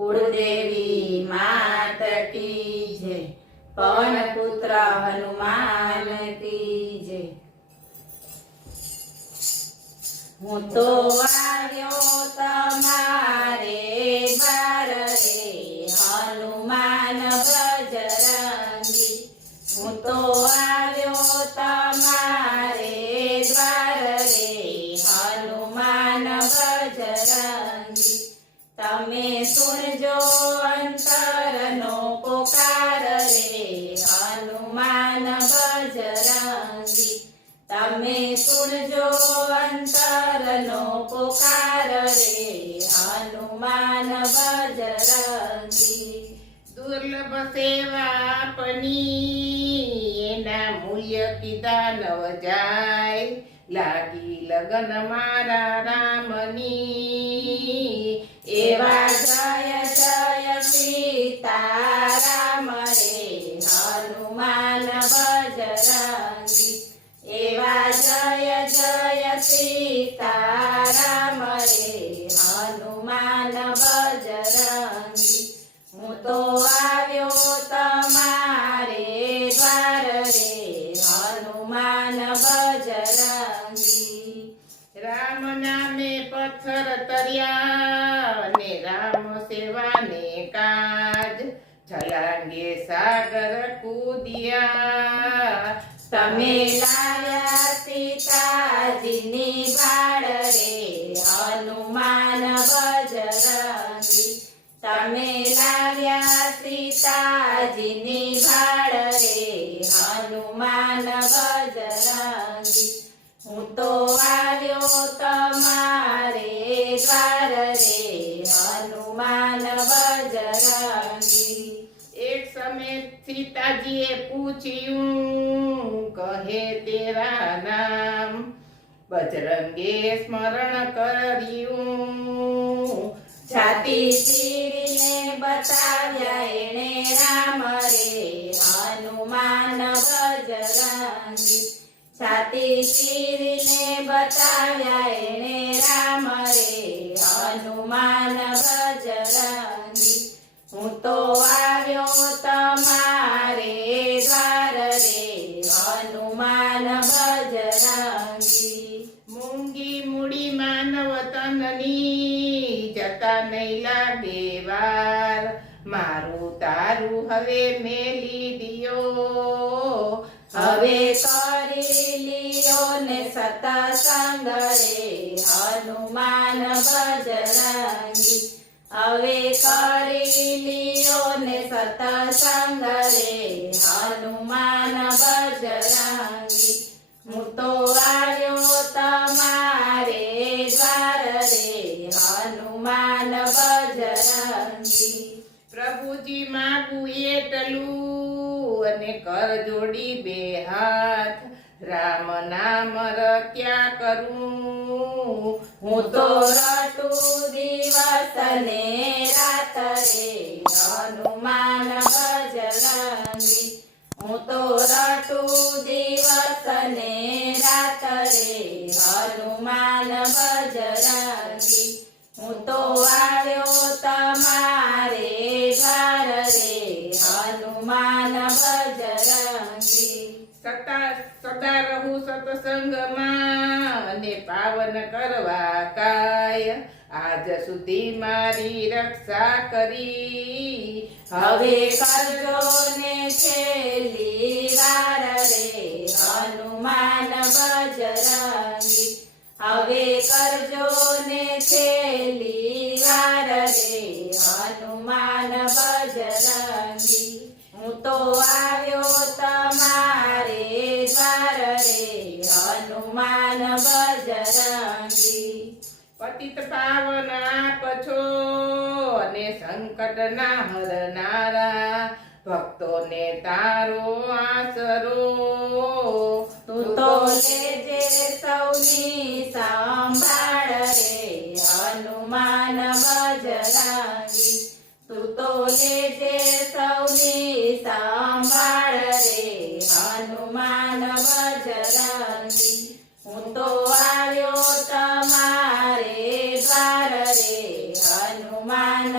कुलदेवी मात की जय, पवन पुत्र हनुमान की जय। हूँ तो आव्यो तमारे द्वार रे हनुमान बजरंगी। हूँ तो आव्यो तमारे द्वार रे हनुमान बजरंगी। तमे सुनजो अंतरनो पुकार रे हनुमान बजरंगी। तमे सुनजो अंतरनो पुकार रे हनुमान बजरंगी। दुर्लभ सेवा अपनी एना मूल्य कीधा नव जाय। लागी लगन मारा रामनी एवा जय जय सीताराम रे हनुमान बजरंगी। एवा जय जय सीताराम रे हनुमान बजरंगी। हूँ तो आव्यो तमारे द्वार रे हनुमान बजरंगी। राम नामे पत्थर तर्या ने राम सेवा ने काज। छलांगे सागर कूदिया तमे लाव्या सीताजीनी भाड़ रे हनुमान बजरंगी। तमे लाव्या सीताजीनी भाड़ रे हनुमान बजरंगी। हूँ तो आव्यो तमारे द्वार रे हनुमान बजरंगी। एक समय सीताजीए पूछ्યું કહે તેરા નામ। બજરંગે સ્મરણ કર્યું છાતી ચીરીને બતાવ્યા એણે રામ રે હનુમાન બજરંગી। છાતી ચીરીને બતાવ્યા એણે રામ રે હનુમાન બજરંગી। હું તો આવ્યો તમારે દ્વાર રે હનુમાન બજરંગી। મૂંગી મૂડી માનવ તનની જતા નહીં લાગે વાર। મારું તારું હવે મેલી દિયો હવે કરી લિયો ને સતસંગ રે હનુમાન બજરંગી। હવે કરી લિયો ને સતસંગ રે હનુમાન બજરંગી। હું તો આવ્યો તમારે દ્વાર રે હનુમાન બજરંગી। પ્રભુજી માગું એટલું અને કર જોડી બે હાથ। રામ નામ રટ્યા કરું હું તો રટું દિવસ ને રાત રે હનુમાન બજરંગી। હું તો રટું દિવસ ને રાત રે હનુમાન બજરંગી। હું તો આવ્યો તમારે દ્વાર રે હનુમાન બજરંગી। સદા રહું સત્સંગમાં અને પાવન કરવા કાય। આજ સુધી મારી રક્ષા કરી હવે કરજો ને છેલ્લી વાર રે હનુમાન બજરંગી। હવે કરજો ને છેલ્લી વાર રે હનુમાન બજરંગી। હું તો આવ્યો તમારે દ્વાર રે હનુમાન બજરંગી। પતિત પાવન આપ છો અને સંકટના હરનારા। ભક્તોને તારો આસરો તું તો લેજે સૌની સંભાળ રે હનુમાન બજરંગી। તું તો લેજે સૌની સંભાળ રે હનુમાન બજરંગી। હું તો આવ્યો તમારે દ્વાર રે હનુમાન હનુમાન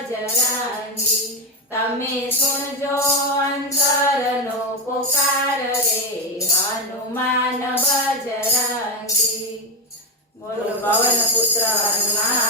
બજરંગી તમે સુનજો અંતરનો પોકાર રે હનુમાન બજરંગી બોલો પવન પુત્ર હનુમાન